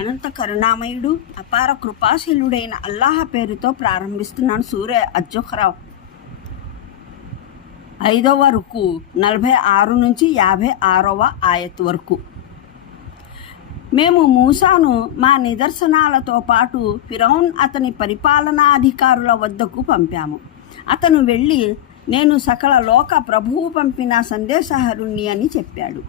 అనంత కరుణామయుడు అపార కృపాశీలుడైన అల్లాహ్ పేరుతో ప్రారంభిస్తున్నాను. సూరే అజ్జుఖ్రాఫ్ 5వ రుకు 46 నుంచి 56వ ఆయత్ వరకు. మేము మూసాను మా నిదర్శనాలతో పాటు ఫిరౌన్ అతని పరిపాలనాధికారుల వద్దకు పంపాము. అతను వెళ్ళి నేను సకల లోక ప్రభువు పంపిన సందేశహరుణ్ణి అని చెప్పాడు.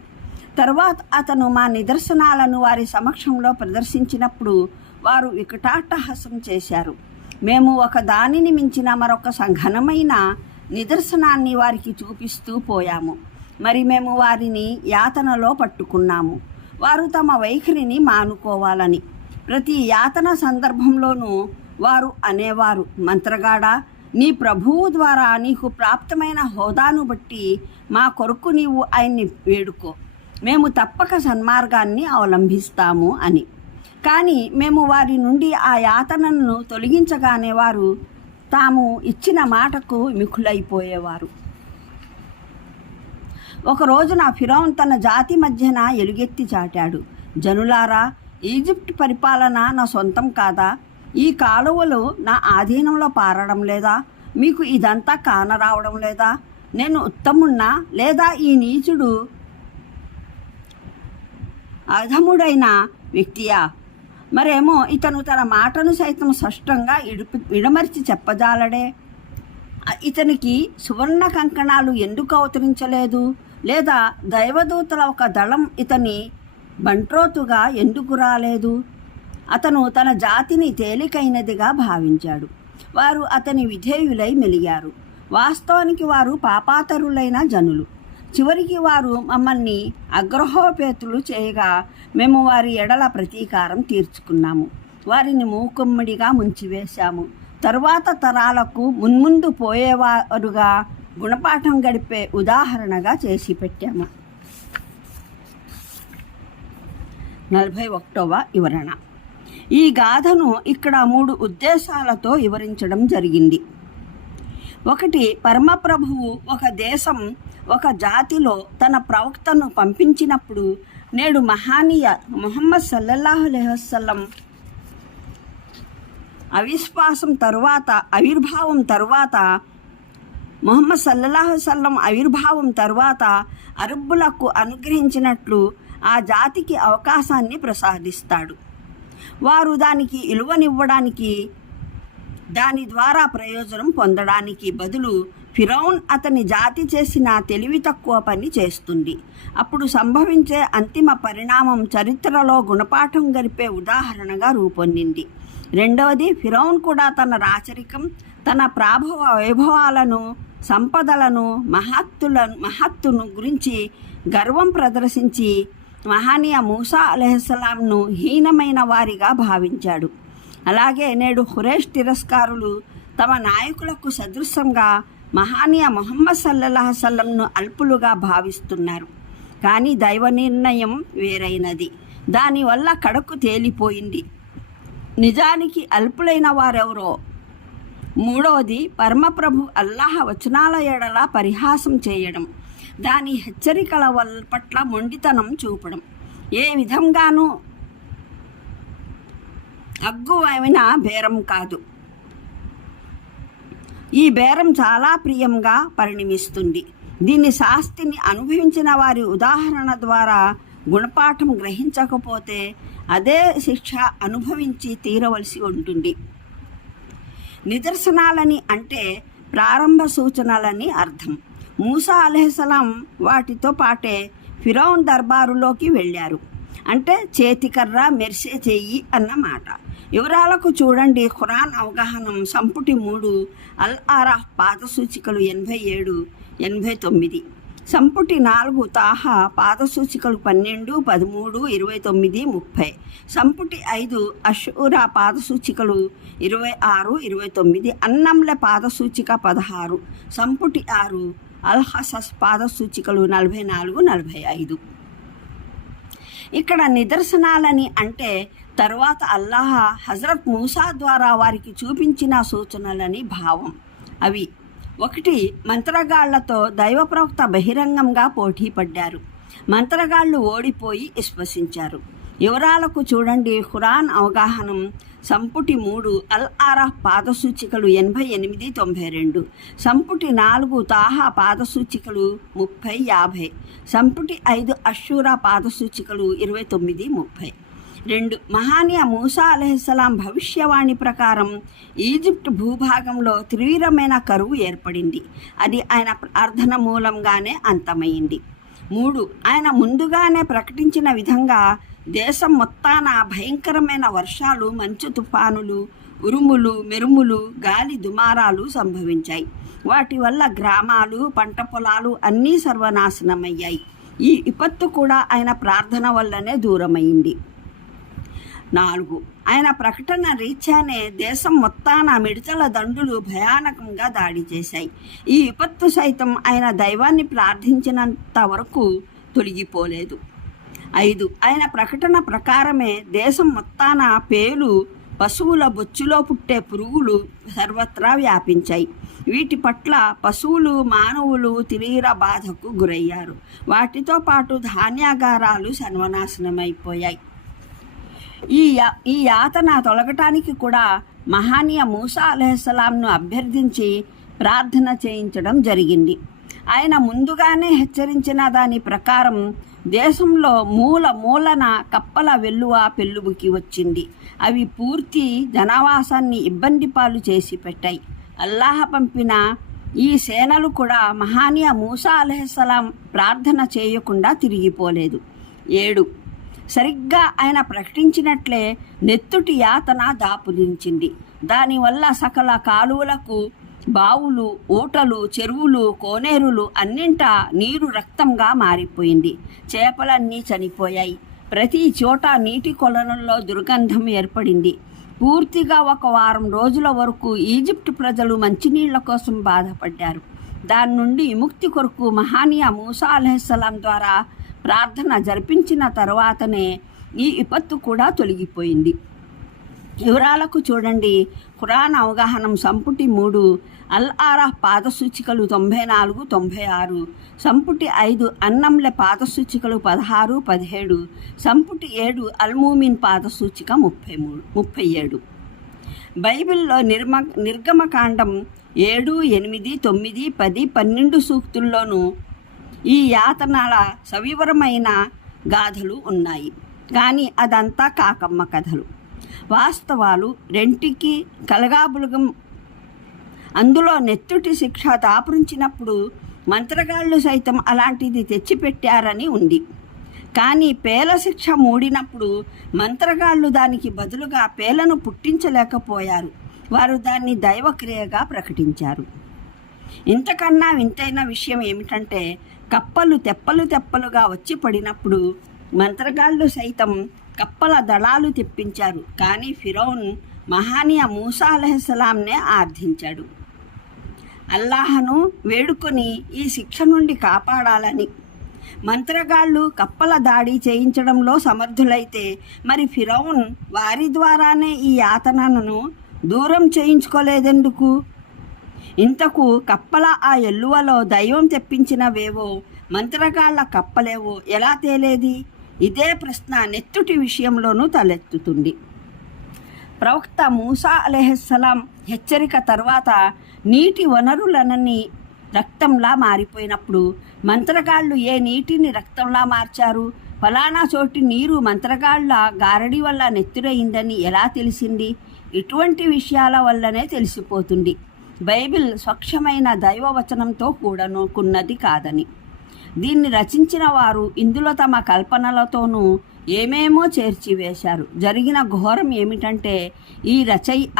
తర్వాత అతను మా నిదర్శనాలను వారి సమక్షంలో ప్రదర్శించినప్పుడు వారు వికటాట్టహాసం చేశారు. మేము ఒక దానిని మించిన మరొక ఘనమైన నిదర్శనాన్ని వారికి చూపిస్తూ పోయాము. మరి మేము వారిని యాతనలో పట్టుకున్నాము, వారు తమ వైఖరిని మానుకోవాలని. ప్రతి యాతన సందర్భంలోనూ వారు అనేవారు, మంత్రగాడా, నీ ప్రభువు ద్వారా నీకు ప్రాప్తమైన హోదాను బట్టి మా కొరకు నీవు ఆయన్ని వేడుకో, మేము తప్పక సన్మార్గాన్ని అవలంబిస్తాము అని. కానీ మేము వారి నుండి ఆ యాతనను తొలగించగానే వారు తాము ఇచ్చిన మాటకు విముఖులైపోయేవారు. ఒక రోజున ఫిరౌన్ తన జాతి మధ్యన ఎలుగెత్తి చాటాడు, జనులారా, ఈజిప్ట్ పరిపాలన నా సొంతం కాదా? ఈ కాలువలు నా ఆధీనంలో పారడం లేదా? మీకు ఇదంతా కానరావడం లేదా? నేను ఉత్తమున్నా లేదా ఈ నీచుడు అధముడైన వ్యక్తియా? మరేమో ఇతను తన మాటను సైతం స్పష్టంగా విడమర్చి చెప్పజాలడే. ఇతనికి సువర్ణ కంకణాలు ఎందుకు అవతరించలేదు? లేదా దైవదూతల ఒక దళం ఇతని బంట్రోతుగా ఎందుకు రాలేదు? అతను తన జాతిని తేలికైనదిగా భావించాడు. వారు అతని విధేయులై మెలిగారు. వాస్తవానికి వారు పాపాతరులైన జనులు. చివరికి వారు మమ్మల్ని అగ్రహోపేతులు చేయగా మేము వారి ఎడల ప్రతీకారం తీర్చుకున్నాము. వారిని మూకుమ్మడిగా ముంచివేశాము. తరువాత తరాలకు మున్ముందు పోయేవారుగా గుణపాఠం గడిపే ఉదాహరణగా చేసి పెట్టాము. 41వ వివరణ. ఈ గాథను ఇక్కడ 3 ఉద్దేశాలతో వివరించడం జరిగింది. 1, పరమప్రభువు ఒక దేశం ఒక జాతిలో తన ప్రవక్తను పంపించినప్పుడు నేడు మహానీయ ముహమ్మద్ సల్లల్లాహు అలైహి వసల్లం ఆవిర్భావం తరువాత అరబ్బులకు అనుగ్రహించినట్లు ఆ జాతికి అవకాశాన్ని ప్రసాదిస్తాడు. వారు దానికి విలువనివ్వడానికి, దాని ద్వారా ప్రయోజనం పొందడానికి బదులు ఫిరౌన్ అతని జాతి చేసిన తెలివి తక్కువ పని చేస్తుంది. అప్పుడు సంభవించే అంతిమ పరిణామం చరిత్రలో గుణపాఠం గడిపే ఉదాహరణగా రూపొందింది. 2, ఫిరౌన్ కూడా తన రాచరికం, తన ప్రాభవ వైభవాలను, సంపదలను, మహత్తును గురించి గర్వం ప్రదర్శించి మహానీయ మూసా అలైహిస్సలాంను హీనమైన వారిగా భావించాడు. అలాగే నేడు ఖురైష్ తిరస్కారులు తమ నాయకులకు సదృశంగా మహానీయ ముహమ్మద్ సల్లల్లాహు అలైహి వసల్లంను అల్పులుగా భావిస్తున్నారు. కానీ దైవ నిర్ణయం వేరైనది. దానివల్ల కడకు తేలిపోయింది నిజానికి అల్పులైన వారెవరో. 3, పరమప్రభు అల్లాహ్ వచనాల ఎడల పరిహాసం చేయడం, దాని హెచ్చరికల పట్ల మొండితనం చూపడం ఏ విధంగానూ అగ్గువైన బేరం కాదు. ఈ బేరం చాలా ప్రియంగా పరిణమిస్తుంది. దీని శాస్తిని అనుభవించిన వారి ఉదాహరణ ద్వారా గుణపాఠం గ్రహించకపోతే అదే శిక్ష అనుభవించి తీరవలసి ఉంటుంది. నిదర్శనాలని అంటే ప్రారంభ సూచనలని అర్థం. మూసా అలైహిస్సలాం వాటితో పాటే ఫిరౌన్ దర్బారులోకి వెళ్ళారు. అంటే చేతికర్ర, మెరిసే చెయ్యి అన్నమాట. వివరాలకు చూడండి ఖురాన్ అవగాహనం సంపుటి 3 అల్ ఆరాఫ్ పాదసూచికలు 87, 89, సంపుటి 4 తాహా పాదసూచికలు 12, 13, 29, 30, సంపుటి 5 అషూరా పాదసూచికలు 26, 29, అన్నమ్ల పాదసూచిక 16, సంపుటి 6 అల్ హసస్ పాదసూచికలు 44, 45. ఇక్కడ నిదర్శనాలని అంటే తరువాత అల్లాహ్ హజరత్ మూసా ద్వారా వారికి చూపించిన సూచనలని భావం. అవి 1, మంత్రగాళ్లతో దైవ ప్రవక్త బహిరంగంగా పోటీ పడ్డారు. మంత్రగాళ్లు ఓడిపోయి విశ్వసించారు. వివరాలకు చూడండి ఖురాన్ అవగాహనం సంపుటి 3 అల్ ఆరాఫ్ పాదసూచికలు 88-92, సంపుటి 4 తాహా పాదసూచికలు 30-50, సంపుటి 5 అష్షూరా పాదసూచికలు 29-30. 2. మహానీయ మూసా అలైహిస్సలాం భవిష్యవాణి ప్రకారం ఈజిప్ట్ భూభాగంలో తీవ్రమైన కరువు ఏర్పడింది. అది ఆయన ప్రార్థన మూలంగానే అంతమైంది. 3. ఆయన ముందుగానే ప్రకటించిన విధంగా దేశం మొత్తాన భయంకరమైన వర్షాలు, మంచు తుఫానులు, ఉరుములు, మెరుములు, గాలి దుమారాలు సంభవించాయి. వాటి వల్ల గ్రామాలు, పంట పొలాలు అన్నీ సర్వనాశనమయ్యాయి. ఈ విపత్తు కూడా ఆయన ప్రార్థన వల్లనే దూరమైంది. 4. ఆయన ప్రకటన రీత్యానే దేశం మొత్తాన మిడతల దండులు భయానకంగా దాడి చేశాయి. ఈ విపత్తు సైతం ఆయన దైవాన్ని ప్రార్థించినంత వరకు తొలగిపోలేదు. 5. ఆయన ప్రకటన ప్రకారమే దేశం మొత్తాన పేలు, పశువుల బొచ్చులో పుట్టే పురుగులు సర్వత్రా వ్యాపించాయి. వీటి పట్ల పశువులు, మానవులు తీవ్ర బాధకు గురయ్యారు. వాటితో పాటు ధాన్యాగారాలు సర్వనాశనమైపోయాయి. ఈ యాతన తొలగటానికి కూడా మహానీయ మూసా అలైహిస్సలాంను అభ్యర్థించి ప్రార్థన చేయించడం జరిగింది. ఆయన ముందుగానే హెచ్చరించిన దాని ప్రకారం దేశంలో మూలన కప్పల వెల్లువ పెళ్ళుబుకి వచ్చింది. అవి పూర్తి జనావాసాన్ని ఇబ్బంది పాలు చేసి పెట్టాయి. అల్లాహ పంపిన ఈ సేనలు కూడా మహానీయ మూసా అలైహిస్సలాం ప్రార్థన చేయకుండా తిరిగిపోలేదు. 7. సరిగ్గా ఆయన ప్రకటించినట్లే నెత్తుటి యాతన దాపురించింది. దానివల్ల సకల కాలువలకు, బావులు, ఊటలు, చెరువులు, కోనేరులు అన్నింటా నీరు రక్తంగా మారిపోయింది. చేపలన్నీ చనిపోయాయి. ప్రతి చోట నీటి కొలనుల్లో దుర్గంధం ఏర్పడింది. పూర్తిగా 1 వారం రోజుల వరకు ఈజిప్ట్ ప్రజలు మంచినీళ్ల కోసం బాధపడ్డారు. దాని నుండి విముక్తి కొరకు మహానీయ మూసా అలైహిస్సలాం ద్వారా ప్రార్థన జరిపించిన తర్వాతనే ఈ విపత్తు కూడా తొలగిపోయింది. వివరాలకు చూడండి ఖురాన్ అవగాహనం సంపుటి 3 అల్ ఆరాఫ్ పాదసూచికలు 94-96, సంపుటి 5 అన్నమ్లె పాదసూచికలు 16-17, సంపుటి 7 అల్మూమిన్ పాదసూచిక 37. బైబిల్లో నిర్గమకాండం 7, 8, 9, 10, 12 సూక్తుల్లోనూ ఈ యాతనల సవివరమైన గాథలు ఉన్నాయి. కానీ అదంతా కాకమ్మ కథలు. వాస్తవాలు రెంటికి కలగాబులగం. అందులో నెత్తుటి శిక్ష దాపురించినప్పుడు మంత్రగాళ్ళు సైతం అలాంటిది తెచ్చిపెట్టారని ఉంది. కానీ పేల శిక్ష మూడినప్పుడు మంత్రగాళ్ళు దానికి బదులుగా పేలను పుట్టించలేకపోయారు. వారు దాన్ని దైవక్రియగా ప్రకటించారు. ఇంతకన్నా వింతైన విషయం ఏమిటంటే కప్పలు తెప్పలుగా వచ్చి పడినప్పుడు మంత్రగాళ్ళు సైతం కప్పల దళాలు తెప్పించారు. కానీ ఫిరౌన్ మహానీయ మూసా అలైహిస్సలాంనే ఆర్థించాడు. అల్లాహను వేడుకొని ఈ శిక్ష నుండి కాపాడాలని. మంత్రగాళ్ళు కప్పల దాడి చేయించడంలో సమర్థులైతే మరి ఫిరౌన్ వారి ద్వారానే ఈ యాతనను దూరం చేయించుకోలేదెందుకు? ఇంతకు కప్పల ఆ ఎల్లువలో దైవం తెప్పించినవేవో మంత్రగాళ్ల కప్పలేవో ఎలా తేలేది? ఇదే ప్రశ్న నెత్తుటి విషయంలోనూ తలెత్తుతుంది. ప్రవక్త మూసా అలైహిస్సలాం హెచ్చరిక తర్వాత నీటి వనరులన్నీ రక్తంలా మారిపోయినప్పుడు మంత్రగాళ్ళు ఏ నీటిని రక్తంలా మార్చారు? ఫలానా చోటి నీరు మంత్రగాళ్ల గారడి వల్ల నెత్తురయిందని ఎలా తెలిసింది? ఇటువంటి విషయాల వల్లనే తెలిసిపోతుంది బైబిల్ స్వచ్ఛమైన దైవవచనంతో కూడుకున్నది కాదని. దీన్ని రచించిన వారు ఇందులో తమ కల్పనలతోనూ ఏమేమో చేర్చివేశారు. జరిగిన ఘోరం ఏమిటంటే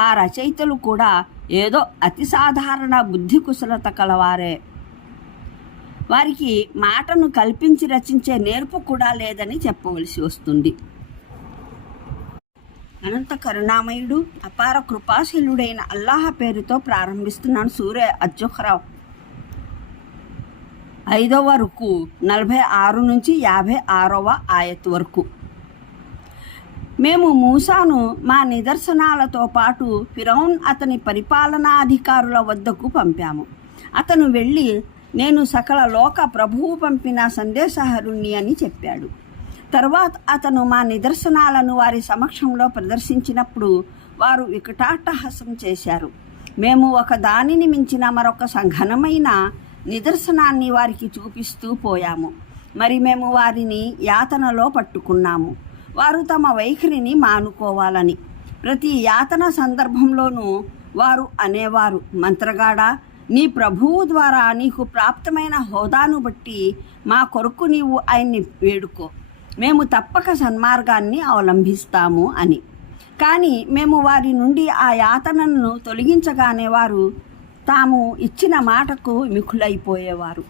ఆ రచయితలు కూడా ఏదో అతి సాధారణ బుద్ధి కుశలత కలవారే. వారికి మాటను కల్పించి రచించే నేర్పు కూడా లేదని చెప్పవలసి వస్తుంది. అనంత కరుణామయుడు, అపార కృపాశీలుడైన అల్లాహ పేరుతో ప్రారంభిస్తున్నాను. సూరే అజ్-జుఖ్రా 5వ రుకు 46-56వ ఆయత్ వరకు. మేము మూసాను మా నిదర్శనాలతో పాటు ఫిరౌన్ అతని పరిపాలనాధికారుల వద్దకు పంపాము. అతను వెళ్ళి నేను సకల లోక ప్రభువు పంపిన సందేశహరుణ్ణి అని చెప్పాడు. తర్వాత అతను మా నిదర్శనాలను వారి సమక్షంలో ప్రదర్శించినప్పుడు వారు వికటాట్టహాసం చేశారు. మేము ఒక దానిని మించిన మరొక ఘనమైన నిదర్శనాన్ని వారికి చూపిస్తూ పోయాము. మరి మేము వారిని యాతనలో పట్టుకున్నాము, వారు తమ వైఖరిని మానుకోవాలని. ప్రతి యాతన సందర్భంలోనూ వారు అనేవారు, మంత్రగాడా, నీ ప్రభువు ద్వారా నీకు ప్రాప్తమైన హోదాను బట్టి మా కొరకు నీవు ఆయన్ని వేడుకో, మేము తప్పక సన్మార్గాన్ని అవలంబిస్తాము అని. కానీ మేము వారి నుండి ఆ యాతనను తొలగించగానే వారు తాము ఇచ్చిన మాటకు విముఖులైపోయేవారు.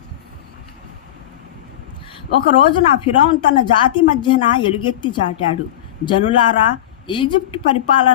ఒక రోజున ఫిరౌన్ తన జాతి మధ్యన ఎలుగెత్తి చాటాడు, జనులారా, ఈజిప్ట్ పరిపాలన